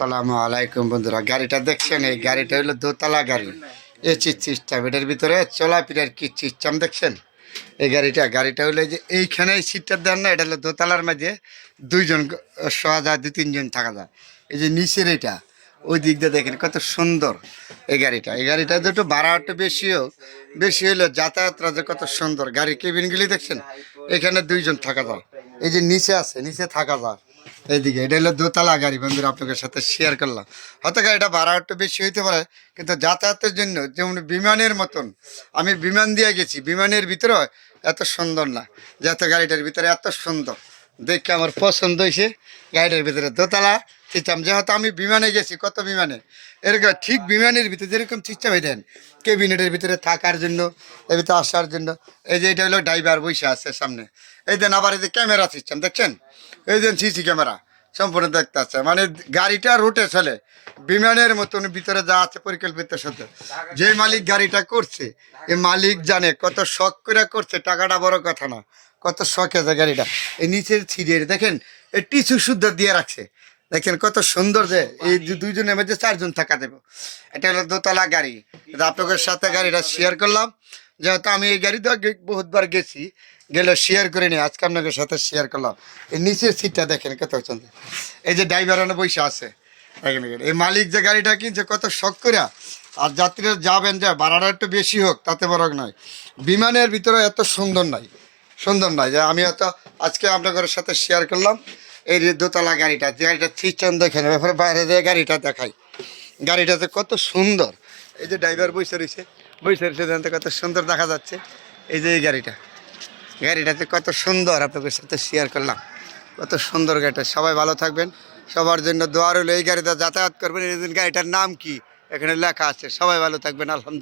আসসালামু আলাইকুম বন্ধুরা, গাড়িটা দেখছেন? এই গাড়িটা হলো দোতলা গাড়ি। এসি সিস্টেম, এটার ভিতরে চলাফেরার কি সিস্টেম দেখছেন? এই গাড়িটা হলো যে এইখানে এই সিটটা দেন না, এটা হলো দোতলার মাঝে দুইজন শোয়া যায়, দু তিনজন থাকা যায়। এই যে নিচের এটা ওই দিক দিয়ে দেখেন কত সুন্দর এই গাড়িটা যে একটু ভাড়া একটু বেশি হোক, বেশি হলে যাতায়াতটা যে কত সুন্দর। গাড়ির কেবিনগুলি দেখছেন? এখানে দুইজন থাকা যায়। এই যে নিচে আছে, নিচে থাকা যায়। এইদিকে এটা হলো দোতলা গাড়ি বন্ধুরা, আপনাদের সাথে শেয়ার করলাম। হয়তো গাড়িটা ভাড়া একটু বেশি হইতে পারে, কিন্তু যাতায়াতের জন্য যেমন বিমানের মতন, আমি বিমান দিয়ে গেছি, বিমানের ভিতরে এত সুন্দর না, যাতে গাড়িটার ভিতরে এত সুন্দর দেখে আমার পছন্দ হয়েছে। গাড়িটার ভিতরে দোতলা সিস্টেম, যেহেতু আমি বিমানে গেছি, কত বিমানে এরকম ঠিক বিমানের ভিতরে যেরকম সিস্টেম দেন কেবিনেটের ভিতরে থাকার জন্য, এর ভিতরে আসার জন্য। এই যে এটা হলো ড্রাইভার বসে আছে সামনে। এই দেন আবার এই যে ক্যামেরা সিস্টেম দেখছেন, এই যে সিসি ক্যামেরা সম্পূর্ণ দেখতে আছে। মানে গাড়িটা রুটে চলে বিমানের মতন, ভিতরে যা আছে পরিকল্পিত সাথে। যে মালিক গাড়িটা করছে, এই মালিক জানে কত শখ করে করছে, টাকাটা বড় কথা না, কত শখ আছে গাড়িটা। এই নিচের ছিঁড়ে দেখেন, এই টিস্যু শুদ্ধ দিয়ে রাখছে, দেখেন কত সুন্দর। যে এই দুইজনের মধ্যে চারজন থাকা দেবো। এটা হলো দোতলা গাড়ি, আপনাদের সাথে গাড়িটা শেয়ার করলাম। যেহেতু আমি এই গাড়িতে বহুতবার গেছি, গেলে শেয়ার করে নিই, আজকে আপনাদের সাথে শেয়ার করলাম। এই নিচের সিটটা দেখেন কত সুন্দর। এই যে ড্রাইভার বসে আছে, এই মালিক যে গাড়িটা কিনছে কত শখ করে। আর যাত্রীরা যাবেন, যে ভাড়াটা একটু বেশি হোক তাতে বড় নয়, বিমানের ভিতরে এত সুন্দর নয়, সুন্দর নয়। যে আমি হয়তো আজকে আপনাদের সাথে শেয়ার করলাম এই যে দোতলা গাড়িটা, যে গাড়িটা সিস্টেম দেখেন, এরপরে বাইরে যে গাড়িটা দেখাই, গাড়িটাতে কত সুন্দর। এই যে ড্রাইভার বসে রয়েছে, জানতে কত সুন্দর দেখা যাচ্ছে। এই যে এই গাড়িটাতে কত সুন্দর আপনাদের সাথে শেয়ার করলাম, কত সুন্দর গাড়িটা। সবাই ভালো থাকবেন, সবার জন্য দোয়া রইল। এই গাড়িতে যাতায়াত করবেন, এই গাড়িটার নাম কি এখানে লেখা আছে। সবাই ভালো থাকবেন, আলহামদুলিল্লাহ।